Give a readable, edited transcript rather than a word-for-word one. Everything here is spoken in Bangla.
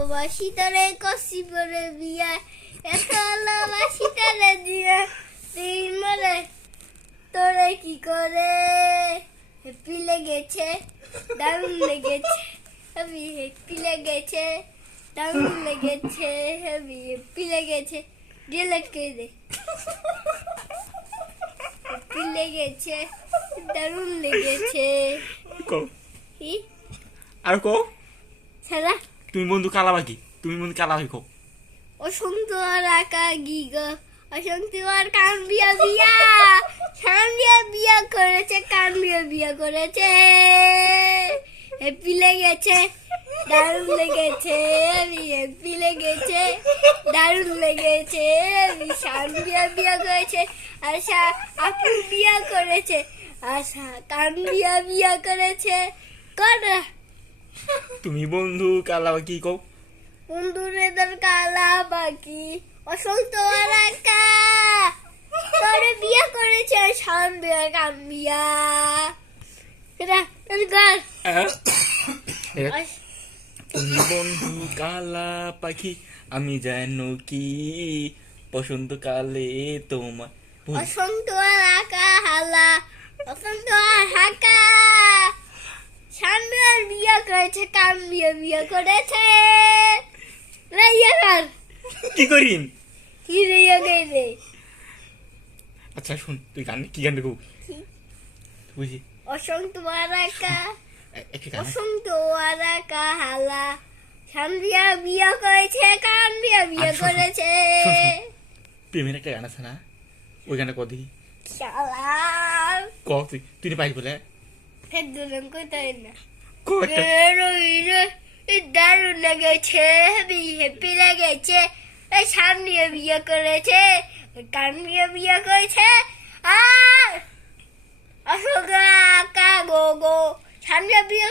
ভালোবাসি তোরে কষি পরে বিয়া এত ভালোবাসি তোরে দিয়া তুই মরে তোরে কি করে হ্যাপি লেগেছে দারুণ লেগেছে হেবি হ্যাপি লেগেছে দারুণ লেগেছে হেবি হ্যাপি লেগেছে ডিলেটকে দে হ্যাপি লেগেছে দারুণ লেগেছে কও কি আর কও সারা তুমি বন্ধু কালাবাকি তুমি বন্ধু কালাবাকি কও অসন্তোয়ার আকা গিগা অসন্তোয়ার কাম্বিয়া বিয়া সাম্বিয়া বিয়া করেছে কাম্বিয়া বিয়া করেছে হ্যাপি লেগেছে দারুণ লেগেছে হ্যাপি লেগেছে দারুণ লেগেছে সাম্বিয়া বিয়া করেছে আশা আপু বিয়া করেছে আশা কাম্বিয়া বিয়া করেছে করা তুমি বন্ধু কালাবাকি কও বন্ধুরে তোর কালা বাকি অসন্ত আরাকা তোরে বিয়া করেছে সাম্বিয়া কাম্বিয়া এটা তোর গান তুমি বন্ধু কালা পাখি আমি জানো কি বসন্তকালে তোমার অসন্ত আরাকা হালা অসন্ত হাকা সাম্বিয়ার বিয়া করেছে কাম্বিয়া বিয়া করেছে রাইয়া গান কি করিম কি রাইয়া গাইলে আচ্ছা শুন তুই গান কি গান দেখো বুঝি অসন্ত আরাকা একটি গান অসন্ত আরাকা হালা সাম্বিয়া বিয়া করেছে কাম্বিয়া বিয়া করেছে প্রেমের একটা গান আছে না ওই গানটা কদি শালা ক তুই তুই পাই বলে ফের দুজন কইতাই না ক একটা দারুণ লেগেছে হ্যাপি লেগেছে এই সামনে বিয়ে করেছে কামিয়ে বিয়ে করেছে আর অশোকা কা গো গো সামনে বিয়ে